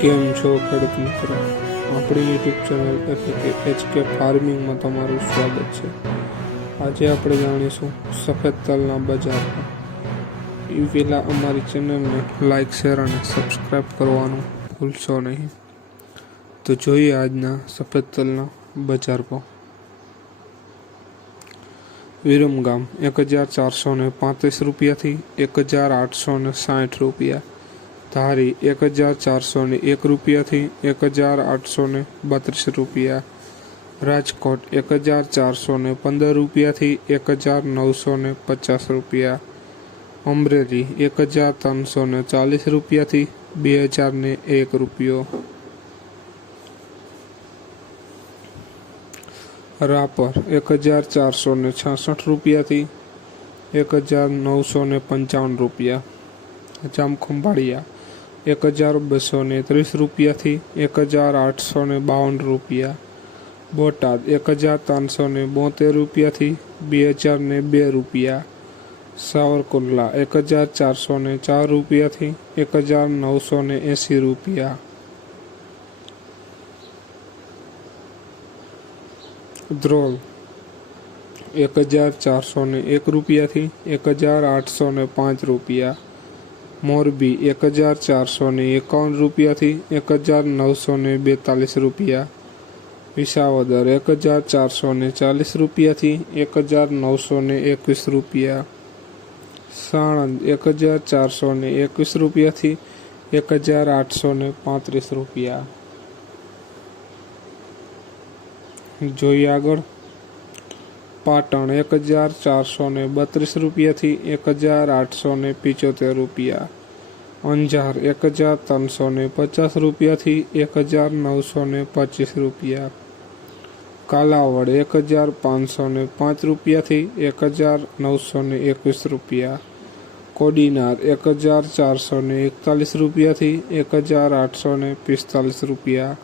કેમ છો ખેડૂત મિત્રો? આપણી યુટ્યુબ ચેનલ એટલે કે એચકે ફાર્મિંગમાં તમારું સ્વાગત છે. આજે આપણે જાણીશું સફેદ તલના બજાર એ પહેલાં અમારી ચેનલને લાઇક શેર અને સબસ્ક્રાઈબ કરવાનું ભૂલશો નહીં. તો જોઈએ આજના સફેદ તલના બજાર પર વિરમગામ એક હજાર ચારસો પાંત્રીસ રૂપિયાથી એક હજાર આઠસો ને સાઠ રૂપિયા. ધારી એક હજાર ચારસો ને એક રૂપિયાથી એક હજાર આઠસો ને બત્રીસ રૂપિયા રાજકોટ એક હજાર ચારસો ને પંદર રૂપિયાથી એક હજાર નવસો ને પચાસ રૂપિયા અમરેલી એક હજાર ત્રણસો ને ચાલીસ રૂપિયાથી બે હજાર ને એક રૂપિયો રાપર એક હજાર ચારસો ને છાસઠ રૂપિયાથી એક હજાર નવસો ને પંચાવન રૂપિયા જામખંભાળિયા એક હજાર બસો ને ત્રીસ રૂપિયાથી એક હજાર આઠસો ને બાવન રૂપિયા બોટાદ એક હજાર ત્રણસો ને બોતેર રૂપિયાથી બે હજાર ને બે રૂપિયા સાવરકુંડલા એક હજાર ચારસો ને ચાર રૂપિયાથી એક હજાર નવસો ને એંસી રૂપિયા ધ્રોલ એક હજાર ચારસો ને એક રૂપિયાથી એક હજાર આઠસો ને પાંચ રૂપિયા મોરબી એક હજાર ચારસો ને એકાવન રૂપિયાથી એક હજાર નવસો ને બેતાલીસ રૂપિયા વિસાવદર એક હજાર ચારસો ને ચાલીસ રૂપિયાથી એક હજાર નવસો ને એકવીસ રૂપિયા સાણંદ એક હજાર ચારસો ને એકવીસ રૂપિયાથી એક હજાર આઠસો ને પાંત્રીસ રૂપિયા જોઈએ આગળ પાટણ એક હજાર ચારસો ને બત્રીસ રૂપિયાથી એક હજાર આઠસો ને પિચોતેર રૂપિયા અંજાર એક હજાર ત્રણસો ને પચાસ રૂપિયાથી એક હજાર નવસો ને પચીસ રૂપિયા કાલાવડ એક હજાર પાંચસો ને પાંચ રૂપિયાથી એક હજાર નવસો ને એકવીસ રૂપિયા કોડીનાર એક હજાર ચારસો ને એકતાલીસ રૂપિયાથી એક હજાર આઠસો ને પિસ્તાલીસ રૂપિયા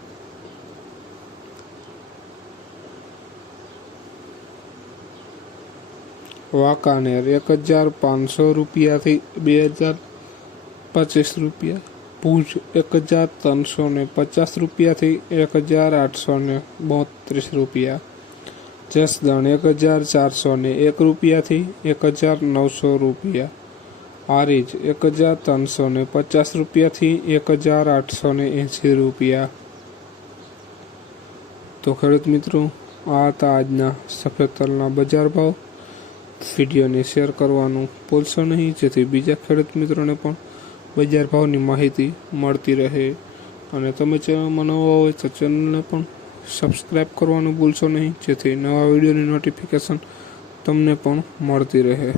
વાંકાનેર એક હજાર પાંચસો રૂપિયાથી બે હજાર પચીસ રૂપિયા. ભુજ એક હજાર ત્રણસો ને પચાસ રૂપિયાથી એક હજાર આઠસો ને બોત્રીસ રૂપિયા. જસદણ એક હજાર ચારસો ને એક રૂપિયાથી એક હજાર નવસો રૂપિયા. હારીજ એક હજાર ત્રણસો ને પચાસ રૂપિયાથી એક હજાર આઠસો ને એંસી રૂપિયા. તો ખેડૂત મિત્રો, આ હતા આજના સફેદ તલના બજાર ભાવ. વિડીયોને શેર કરવાનું ભૂલશો નહીં, જેથી બીજા ખેડૂત મિત્રોને પણ બજાર ભાવની માહિતી મળતી રહે. અને તમે ચેનલમાં નવા હોય તો ચેનલને પણ સબસ્ક્રાઈબ કરવાનું ભૂલશો નહીં, જેથી નવા વિડીયોની નોટિફિકેશન તમને પણ મળતી રહે.